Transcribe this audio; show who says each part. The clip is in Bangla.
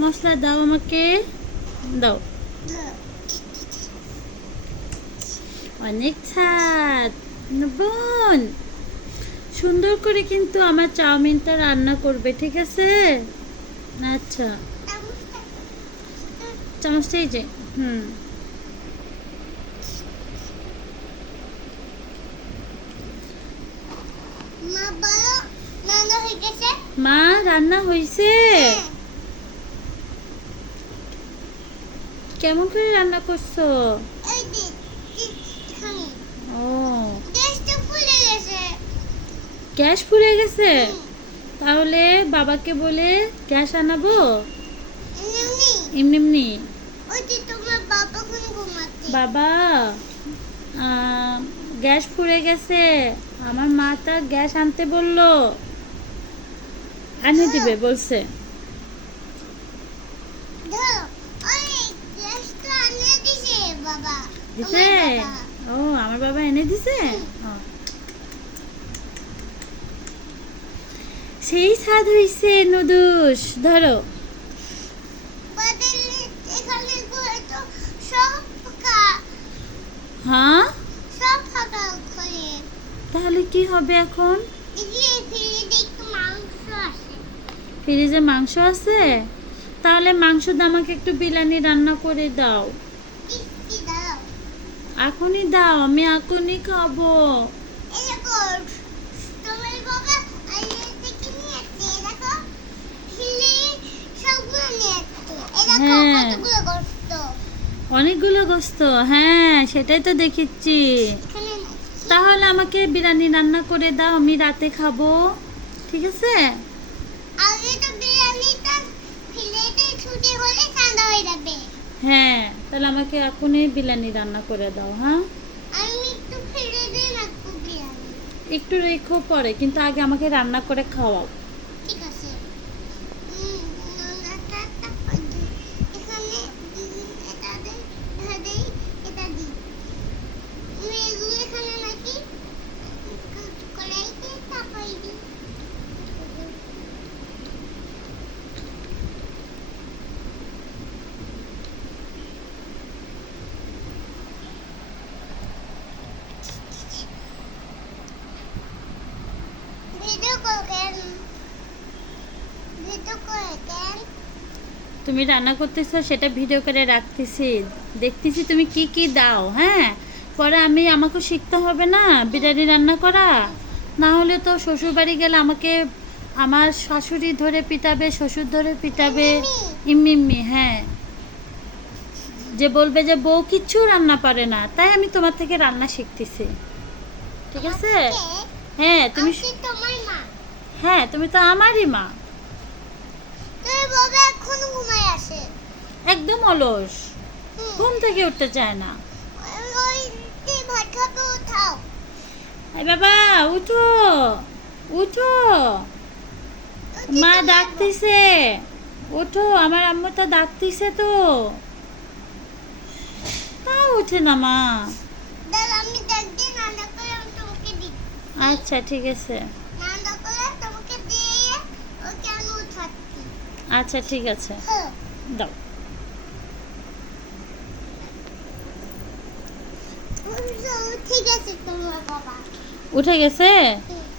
Speaker 1: মশলা দাও আমাকে। দাও। অনেক স্বাদ। বোন। সুন্দর করে কিন্তু আমার চাউমিনটা রান্না করবে ঠিক আছে? আচ্ছা। চামচটাই যে হুম।
Speaker 2: মা
Speaker 1: রান্না হয়েছে কেমন করে রান্না করছ? ও।
Speaker 2: গ্যাসটা ফুলে গেছে।
Speaker 1: গ্যাস তাহলে বাবাকে বলে গ্যাস আনাবো?
Speaker 2: এমনি।
Speaker 1: এমনি
Speaker 2: বাবা
Speaker 1: গ্যাস ফুরে গেছে। আমার মাটা গ্যাস আনতে বলল। আনিয়ে দিবে বলছে
Speaker 2: ধরো ওই গ্যাসটা আনিয়ে দিছে।
Speaker 1: ও আমার বাবা এনে দিছে? সেই স্বাদ হইছে নুদুস ধরো। হ্যাঁ? তাহলে কি হবে এখন?
Speaker 2: এগিয়ে মাংস আছে।
Speaker 1: ফ্রিজে মাংস আছে? তাহলে মাংস দিয়ে আমাকে একটু বিরিয়ানি রান্না করে দাও। এখনই দাও আমি এখনই খাব। হ্যাঁ। অনেকগুলো গোস্ত হ্যাঁ সেটাই তো দেখিচ্ছি। তাহলে আমাকে বিরিয়ানি রান্না করে দাও আমি রাতে খাব। ঠিক আছে?
Speaker 2: আগে তো বিরিয়ানিটা ফিলেটে ছুটি হলে ঠান্ডা হয়ে যাবে।
Speaker 1: হ্যাঁ তাহলে আমাকে এখনই বিরিয়ানি রান্না করে দাও হ্যাঁ?
Speaker 2: একটু
Speaker 1: রেখো পরে কিন্তু আগে আমাকে রান্না করে খাওয়াও।
Speaker 2: ঠিক আছে।
Speaker 1: তুমি রান্না করতেছো সেটা ভিডিও করে রাখতেছি। দেখতেছি তুমি কি কি দাও হ্যাঁ? পরে আমি আমাকে শিখতে হবে না বিরিয়ানি রান্না করা? না হলে তো শ্বশুর বাড়ি গেলে আমাকে আমার শাশুড়ি ধরে পিটাবে শ্বশুর ধরে পিটাবে। ইম্মি। ইম্মি হ্যাঁ। যে বলবে যে বউ কিচ্ছু রান্না পারে না তাই আমি তোমার থেকে রান্না শিখতেছি। ঠিক আছে? হ্যাঁ তুমি হ্যাঁ তুমি তো আমারই মা
Speaker 2: তোর বাবা এখন ঘুমায় আসে
Speaker 1: একদম অলস। ঘুম থেকে উঠতে চায় না। বাবা উঠো উঠো। মা ডাকতেছে ওঠো আমার আম্মু তো ডাকতেছে তো। তাও উঠে না মা। আচ্ছা ঠিক আছে। আচ্ছা ঠিক আছে।
Speaker 2: হ্যাঁ।
Speaker 1: দাও
Speaker 2: ঠিক আছে তোমার বাবা
Speaker 1: উঠে গেছে।